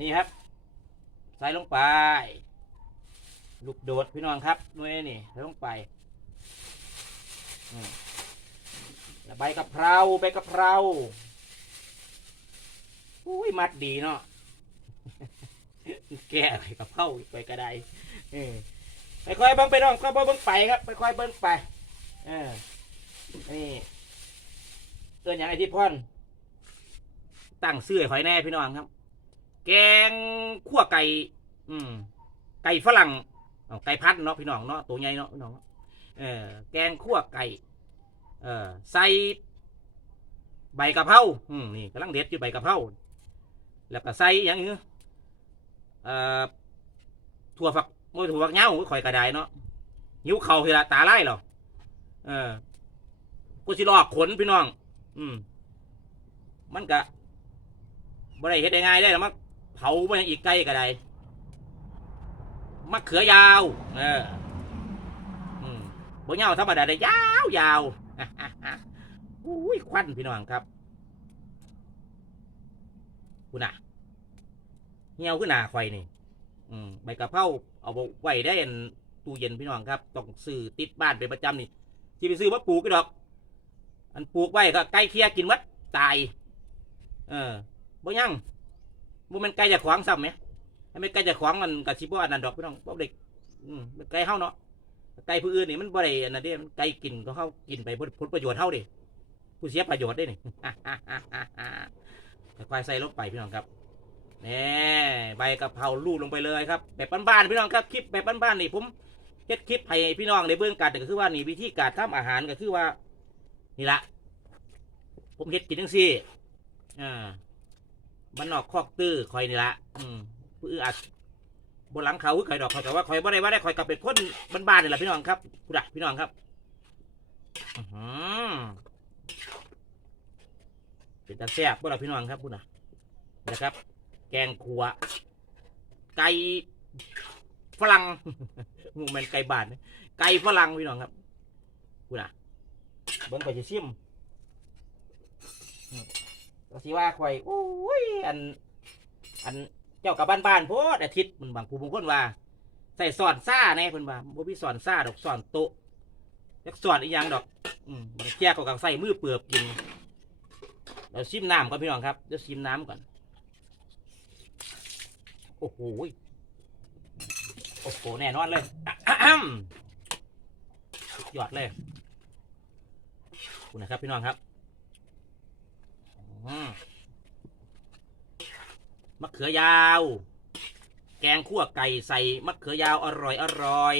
นี่ครับ ใส่ลงไป ลูกโดดพี่น้องครับด้วยนี่ใส่ลงไปใบกะเพราใบกะเพราอุ้ยมัดดีเนาะแก้ใบกะเพราไปกระไดไปค่อยๆเบิ้งไปน้องก็เบิ้งไปครับ ไปค่อยๆเบิ้งไปเออนี่เตือนอย่างไอที่พ่อนตั้งเสื้อหอยแน่พี่น้องครับ แกงขั่วไก่ อืม ไก่ฝรั่งไก่พันธุ์เนาะพี่น้องเนาะตัวใหญ่เนาะพี่น้องเออแกงขั่วไก่ เออใส่ใบกะเพราอืมนี่กำลังเด็ดอยู่ใบกะเพราแล้วก็ใส่อย่างนี้เอ่อถั่วฝักโมยถั่วฝักเหย้าข่อยกระไดเนาะหิวเข่าทีละตาไล่หรอเออกูสิลอกขนพี่น้อง อืม มันกะบ่ได้เฮ็ดได้ง่ายได้หรอมัน เผาไปอีกไกลก็ได้มะเขือยาว เอออืมบ่ยาธรรมดาได้ยาวยาวอุ้ยควันพี่น้องครับคุณน่ะเหี่ยวขึ้นหนาไฟนี่ อืมใบกะเพราเอาไว้ได้ตู้เย็นพี่น้องครับต้องซื้อติดบ้านเป็นประจำนี่ที่ไปซื้อมาปลูกก็ดอก อันปลูกไว้ก็ใกล้เคียกินวัดตาย เออบ่ยัง บ่แมันไกลจากขวางซ้ำไหมถ้าไม่ไกลจากขวางมันกับชิบ่อันนั้นดอกพี่น้องบ่เด็กอืมไกลเฮาเนาะไกลผู้อื่นนี่มันบ่ได้อันนั้นเด้มันไกลกินก็เฮากินไปผลผลประโยชน์เฮาเด้ผู้เสียประโยชน์เด้นี่ค่อยๆใส่ลงไปพี่น้องครับนี่ใบกะเพราลูดลงไปเลยครับ แบบบ้านๆพี่น้องครับคลิปแบบบ้านๆนี่ผมเฮ็ดคลิปให้พี่น้องในเบื้องการก็คือว่านี่วิธีการทำอาหารก็คือว่า นี่ละผมเฮ็ดกินจังซี่อ่า มันนอกคอกตื้อคอยนี่ละอืมผู้อื่นอาจบนหลังเขาคือข่อยดอกข่อยแต่ว่าข่อยบ่ได้ว่าได้ข่อยกับเป็นคนบ้านๆนี่แหละพี่น้องครับผู้ดักพี่น้องครับอื้อหือเป็นตาแซ่บพวกเราพี่น้องครับพูดนะนะครับ แกงขัว ไก่ฝรั่งหมูแมนไก่บาทนะไก่ฝรั่งพี่น้องครับพูดนะเบิ้งไปจะซิม ก็สิว่าข่อยโอ้ยอัน อันเจ้ากับบ้านบ้านๆโพดอาทิตย์มันบางผู้บางคนว่า ใส่สอนซ่าแน่เพิ่นว่าบ่มีสอนซ่าดอกสอนโตะจักสอนอีหยังดอก อืมบางแจ้ก็กัใส่มือเปลือกกินเดี๋ยวชิมน้ำก่อนพี่น้องครับเดี๋ยวชิมน้ำก่อน โอ้โหโอ้โหแน่นอนเลยอ้ยอดเลยคุณนะครับพี่น้องครับ มะเขือยาว แกงคั่วไก่ใส่มะเขือยาวอร่อยอร่อย